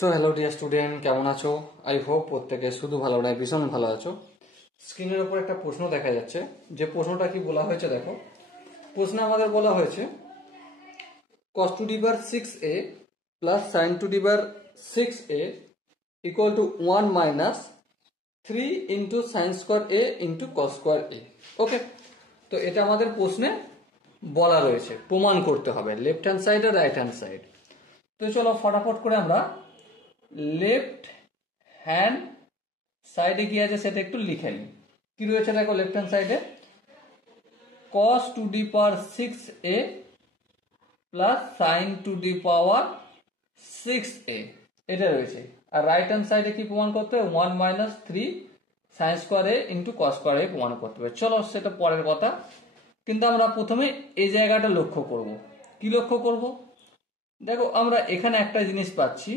So hello dear student, কেমন আছো? I hope প্রত্যেকে শুধু ভালো নয়, ভীষণ ভালো আছো। স্ক্রিনের উপর একটা প্রশ্ন দেখা যাচ্ছে। যে প্রশ্নটা কি বলা হয়েছে দেখো। প্রশ্নে আমাদের বলা হয়েছে cos to the power 6a plus sin to the power 6a equal to 1 minus 3 into sine square A into cos square A. Okay, তো এটা আমাদের প্রশ্নে বলা রয়েছে, প্রমাণ করতে হবে লেফট হ্যান্ড সাইড আর রাইট হ্যান্ড সাইড। তো চলো ফটাফট করে আমরা লেফট হ্যান্ড সাইডে কি আছে সেটা একটু লিখে নিই। কি রয়েছে দেখো লেফট হ্যান্ড সাইডে cos to the power 6a plus sign two the power 6a এটা রয়েছে। আর রাইট হ্যান্ড সাইডে কি প্রমাণ করতে হবে? 1 minus 3 sign square A into cos square এ প্রমাণ করতে হবে। চলো সেটা পরের কথা, কিন্তু আমরা প্রথমে এই জায়গাটা লক্ষ্য করব। কি লক্ষ্য করব? দেখো আমরা এখানে একটা জিনিস পাচ্ছি,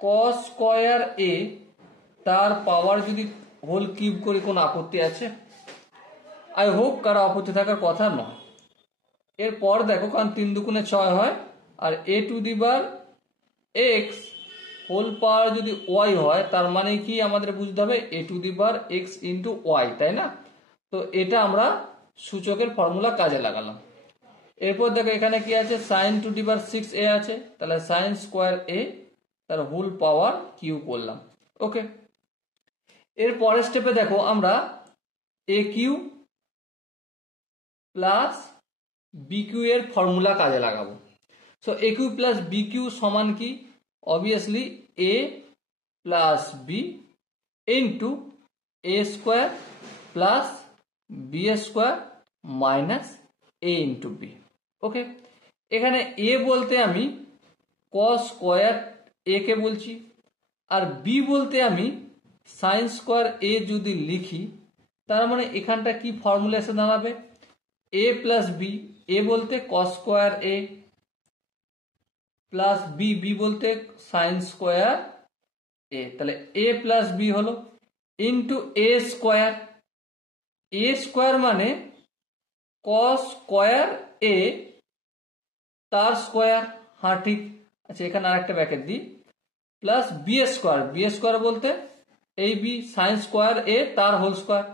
কস স্কোয়ার এ তার পাওয়ার যদি হোল কিউব করি কোনো আপত্তি আছে? আই হোপ কারো আপত্তি থাকার কথা নয়। এরপর দেখো, কারণ 3 দুগুণে 6 হয়, আর A to the power X whole power যদি ওয়াই হয়, তার মানে কি আমাদের বুঝতে হবে A to the power X into Y, তাই না? তো এটা আমরা সূচকের ফর্মুলা কাজে লাগালাম। এরপর দেখো এখানে কি আছে, sign two the power 6a আছে, তাহলে সাইন স্কোয়ার এ তার হোল পাওয়ার কিউ করলাম। ওকে, এর পরের স্টেপে দেখো আমরা A cube plus B cube এর ফর্মুলা কাজে লাগাবো। So A cube plus B cube সমান কি? Obviously A plus B into A square plus B square minus A into B. Okay, এখানে এ বলতে আমি কস স্কোয়ার এ কে বলছি, আর বি বলতে আমি সাইন স্কোয়ার এ যদি লিখি, তার মানে এখানটা কি ফর্মুলা এসে দাঁড়াবে? এ প্লাস বি, এ বলতে কস square A plus B, B বলতে সাইন স্কোয়ার এ, তাহলে এ প্লাস বি হলো into A square. A square মানে কস স্কোয়ার এ তার স্কোয়ার, হ্যাঁ ঠিক আছে, এখানে আরেকটা ব্র্যাকেট দিই, plus B square, B square বলতে এই বি সাইন স্কোয়ার এ তার হোল স্কোয়ার,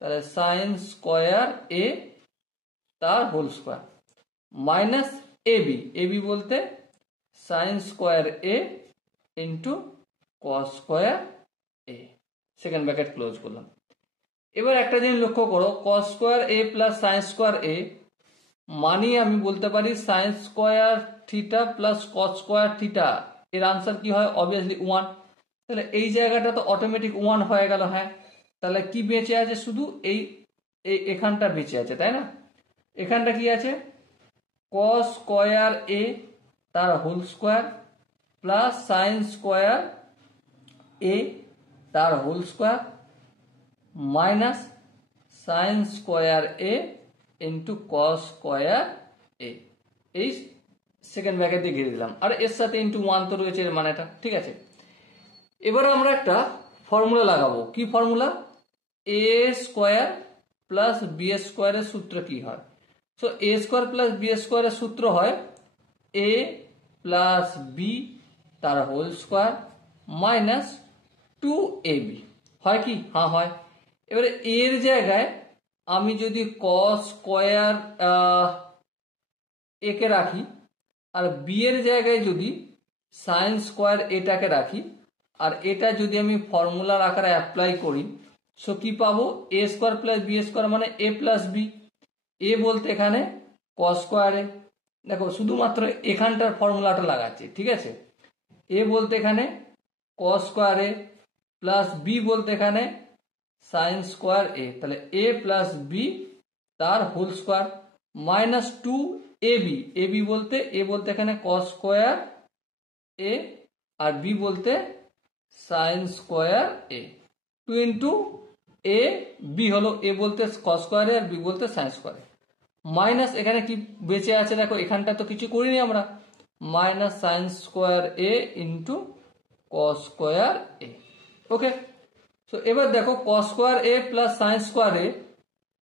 তাহলে সাইন স্কোয়ার এ তার whole square minus A B বলতে sine square A into cos square A, second bracket close করলাম। এবার একটা জিনিস লক্ষ্য করো, cos square A plus sine square A মানে আমি বলতে পারি sine square theta plus cos square theta, এর আনসার কি হয়? অবভিয়াসলি 1। তাহলে এই জায়গাটা তো অটোমেটিক 1 হয়ে গেল। হ্যাঁ, তাহলে কি বেঁচে আছে? শুধু এই এখানটা বেঁচে আছে, তাই না? এখানটা কি আছে? কস স্কোয়ার এ তার whole square plus sine square A তার whole square minus sine square A into cos square A, এই সেকেন্ড ব্র্যাকেট দিয়ে ঘিরে দিলাম, আর এর সাথে ইন্টু 1 তো রয়েছে এর মানেটা, ঠিক আছে। এবার আমরা একটা ফর্মুলা লাগাবো। কি ফর্মুলা? এ স্কোয়ার প্লাস বি স্কোয়ারের সূত্র কি হয়? সো এ স্কোয়ার প্লাস বি স্কোয়ারের সূত্র হয় এ প্লাস বি তার হোল স্কোয়ার মাইনাস 2ab, হয় কি? হ্যাঁ হয়। এবারে এর জায়গায় আমি যদি কস স্কোয়ার এ কে রাখি, আর বি এর জায়গায় যদি সাইন স্কোয়ার এটাকে রাখি, আর এটা যদি আমি ফর্মুলার আকারে অ্যাপ্লাই করি, সো কি পাবো? এ স্কোয়ার প্লাস বি স্কোয়ার মানে এ প্লাস বি। এ বলতে এখানে কস স্কোয়ার এ, দেখো শুধুমাত্র এখানটার ফর্মুলাটা লাগাচ্ছি, ঠিক আছে। এ বলতে এখানে কস স্কোয়ার এ প্লাস বি বলতে এখানে সাইন স্কোয়ার এ, তাহলে এ প্লাস বি তার হোল স্কোয়ার মাইনাস 2ab, এ বি বলতে এ বলতে এখানে কস স্কোয়ার এ আর বি বলতে sine square A, 2 into A B হলো, এ বলতে কস স্কোয়ার এ আর বি বলতে সাইন স্কোয়ার এ, মাইনাস এখানে কি বেঁচে আছে দেখো, এখানটা তো কিছু করিনি আমরা, minus sine square A into cos square A. Okay, তো এবার দেখো কস square A plus sine square এ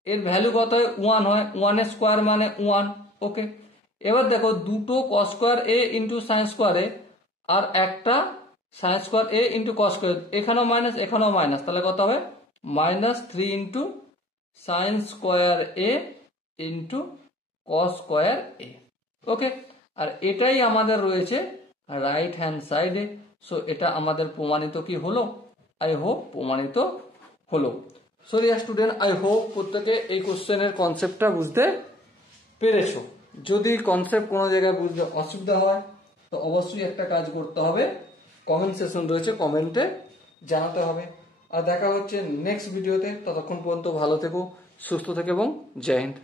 এর ভ্যালু কত হয়? 1 হয়, 1 এর স্কোয়ার মানে 1। ওকে, এবার দেখো দুটো কস square A into sine square এ আর একটা sign square A into cos square, এখানেও মাইনাস এখানেও মাইনাস, তাহলে কত হবে -3 into sine square A into cos square A. ওকে, আর এটাই আমাদের রয়েছে রাইট হ্যান্ড সাইডে। সো এটা আমাদের প্রমাণিত কি হলো? আই হোপ প্রমাণিত হলো। So dear student, I hope প্রত্যেকে এই কোশ্চেনের কনসেপ্টটা বুঝতে পেরেছো। যদি কনসেপ্ট কোনো জায়গায় বুঝতে অসুবিধা হয় তো অবশ্যই একটা কাজ করতে হবে, কমেন্ট সেকশন রয়েছে, কমেন্টে জানাতে হবে। আর দেখা হচ্ছে নেক্সট ভিডিওতে। ততক্ষণ পর্যন্ত ভালো থেকো, সুস্থ থেকো এবং জয় হিন্দ।